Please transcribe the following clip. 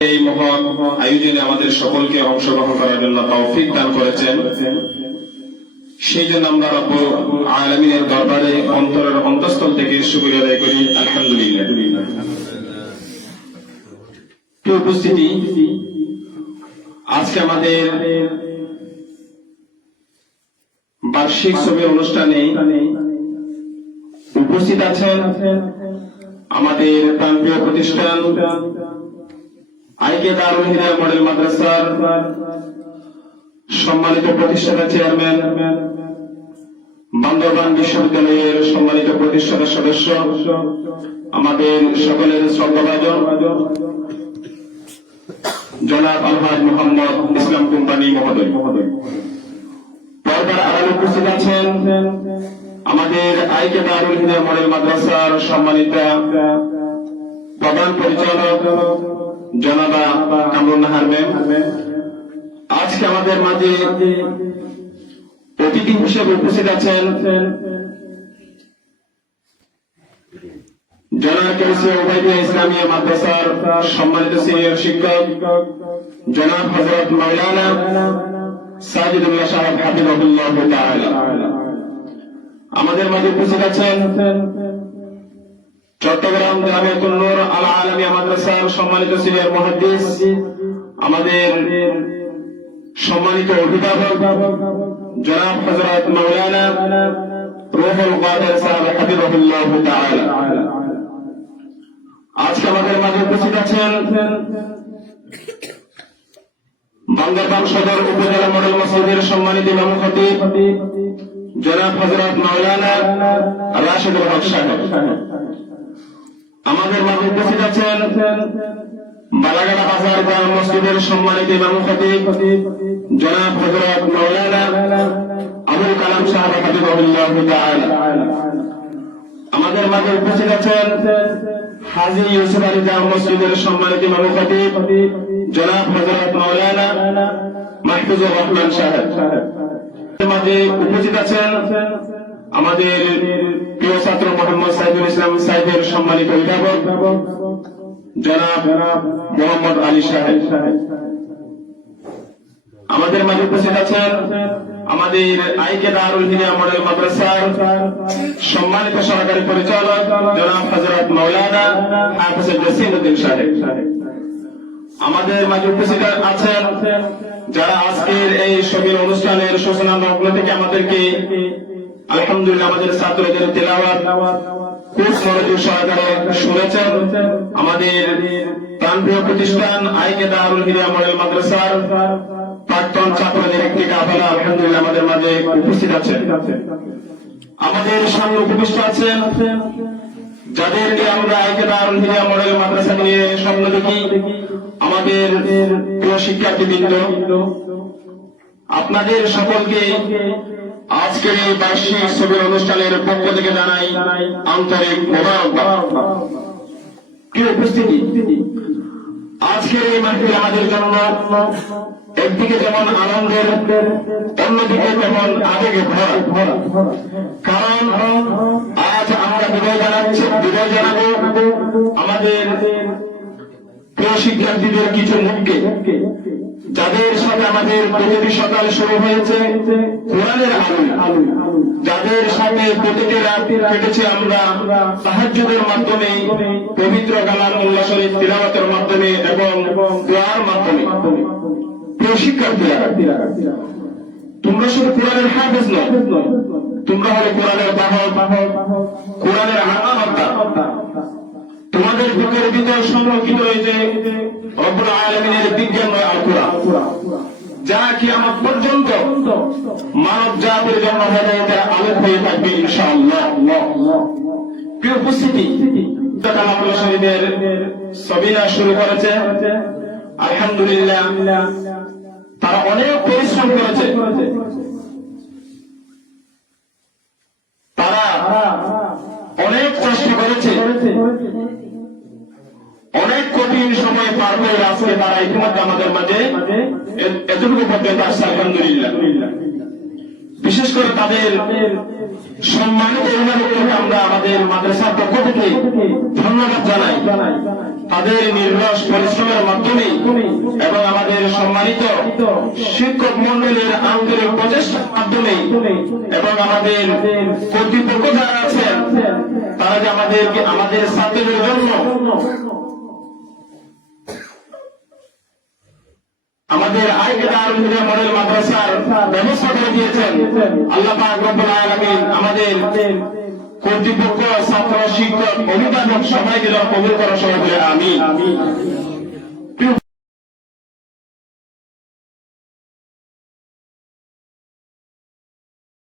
এই মহৎ আয়োজনে আমাদের সকলকে অংশগ্রহণ করার জন্য তৌফিক দান করেছেন। সেই জন্য আমরা রব্বুল আলামিনের দরবারে অন্তরের অন্তঃস্থল থেকে শুকরিয়া আদায় করি, আলহামদুলিল্লাহ। উপস্থিতি, আজকে আমাদের বার্ষিক ছবি অনুষ্ঠানে উপস্থিত আছেন আমাদের প্রাণপ্রিয় প্রতিষ্ঠান আইকে দারুল হিদায়াহ মডেল মাদ্রাসার সম্মানিত প্রতিষ্ঠাতা চেয়ারম্যান, বান্দরবান বিশ্ববিদ্যালয়ের সম্মানিত প্রতিষ্ঠাতা সদস্য, আমাদের সকলের শ্রদ্ধাভাজন জনাব আলহাজ মোহাম্মদ ইসলাম কোম্পানি মহোদয়। পর্দার আড়ালে উপস্থিত আছেন আমাদের আইকে দারুল হিদায়াহ মডেল মাদ্রাসার সম্মানিত প্রধান পরিচালক জনাবা কামরুন নাহার ম্যাম। আজকে আমাদের মাঝে অতিথি হিসেবে উপস্থিত আছেন জনাব কেসিয়া উবাইদিয়া ইসলামিয়া মাদ্রাসার সম্মানিত সিনিয়র শিক্ষক জনাব হযরত মাওলানা সাজিদুল্লাহ সাহেব হাফিজাহুল্লাহ তাআলা। আমাদের মাঝে উপস্থিত আছেন চট্টগ্রাম জামিয়াতুন নূর আল আলামিয়া মাদ্রাসার সম্মানিত সিনিয়র মুহাদ্দিস, আমাদের সম্মানিত অভিভাবক জনাব হযরত মাওলানা রুহুল কাদের সাহেব হাফিজাহুল্লাহ তাআলা। আজকে আমাদের মাঝে উপস্থিত আছেন বান্দরবান সদর উপজেলা মডেল মসজিদের সম্মানিত ইমাম খতিব জনাব হযরত মাওলানা রাশিদুল হক সাহেব। আমাদের মাঝে উপস্থিত আছেন বালাগাড়া বাজার জামে মসজিদের সম্মানিত ইমাম খতিব জনাব হযরত মাওলানা আবুল কালাম সাহেব হাফিজাহুল্লাহ তাআলা। আমাদের মাঝে উপস্থিত আছেন হাজী ইউসুফ আলী জামে মসজিদের সম্মানিত ইমাম খতিব জনাব হযরত মাওলানা মাহফুজুর রহমান সাহেব। মাঝে উপস্থিত আছেন আমাদের প্রিয় ছাত্র মোহাম্মদ সাইদুল ইসলাম সাইদের সম্মানিত অভিভাবক জনাব মোহাম্মদ আলী সাহেব। আমাদের মাঝে উপস্থিত আছেন আমাদের আইকে দারুল হিদায়াহ মডেল মাদ্রাসার সম্মানিত সহকারী পরিচালক জনাব হযরত মাওলানা হাফেজ জসিমউদ্দিন সাহেব। আমাদের মাঝে উপস্থিত আছেন যারা আজকের এই শোকের অনুষ্ঠানের সূচনা লগ্ন থেকে আমাদেরকে আলহামদুলিল্লাহ আমাদের ছাত্রদের তেলাওয়াত খুব মনোযোগ সহকারে শুনেছেন। আমাদের প্রাণপ্রিয় প্রতিষ্ঠান আইকে দারুল হিদায়াহ মডেল মাদ্রাসার প্রাক্তন ছাত্রদের একটি কাফেলা আলহামদুলিল্লাহ আমাদের মাঝে উপস্থিত আছেন। আমাদের সামনে উপস্থিত আছেন যাদেরকে আমরা আইকে দারুল হিদায়াহ মডেল মাদ্রাসা নিয়ে স্বপ্ন দেখি, আমাদের প্রিয় শিক্ষার্থীবৃন্দ, আপনাদের সকলকে আজকের এই বার্ষিক ছবির অনুষ্ঠানের পক্ষ থেকে জানাই আন্তরিক মোবারকবাদ। কি উপস্থিতি, আজকের এই মাহফিল আমাদের জন্য একদিকে যেমন আনন্দের, অন্যদিকে যেমন আবেগে ভরা। কারণ আজ আমরা বিদায় জানাবো আমাদের প্রিয় শিক্ষার্থীদের কিছু মুখকে, যাদের সাথে আমাদের প্রতিটি সকাল শুরু হয়েছে কোরআনের আলো, যাদের সাথে প্রতিটি রাত কেটেছে আমরা তাহাজ্জুদের মাধ্যমে, পবিত্র কালামুল্লাহ শরীফ তিলাওয়াতের মাধ্যমে এবং দোয়ার মাধ্যমে। প্রিয় শিক্ষার্থীরা, তোমরা শুধু কোরআনের হাফেজ নয়, তোমরা হলে কোরআনের বাহক, কোরআনের আমানতদার। তোমাদের বুকের ভিতর সংরক্ষিত রয়েছে রব্বুল আলামিনের বিজ্ঞান আল কোরআন, যা কিয়ামত পর্যন্ত মানব জাতির জন্য হেদায়েতের আলোক হয়ে থাকবে ইনশাআল্লাহ। প্রিয় উপস্থিতি, কালামুল্লাহ শরীফের সবিনা শুরু করেছে আলহামদুলিল্লাহ। তারা অনেক পরিশ্রম করেছে, তারা অনেক চেষ্টা করেছে, অনেক কঠিন সময় পার করে আজকে তারা ইতিমধ্যে আমাদের মাঝে এতটুকু পর্যন্ত আসছে আলহামদুলিল্লাহ। বিশেষ করে তাদের সম্মানিত অভিভাবককে আমরা আমাদের মাদ্রাসার পক্ষ থেকে ধন্যবাদ জানাই। তাদের নির্লস পরিশ্রমের মাধ্যমে এবং আমাদের সম্মানিত শিক্ষক মন্ডলীর আন্তরিক প্রচেষ্টার মাধ্যমে এবং আমাদের কর্তৃপক্ষ যারা আছেন তারা যে আমাদের ছাত্রদের জন্য আমাদের আইকে দারুল হিদা মডেল মাদ্রাসার ব্যবস্থা করে দিয়েছেন। আল্লাহ পাক রব্বুল আলামিন আমাদের কর্তৃপক্ষ, ছাত্র, শিক্ষক, অভিভাবক সবাইকে কবুল করা, সবাই বলে আমিন।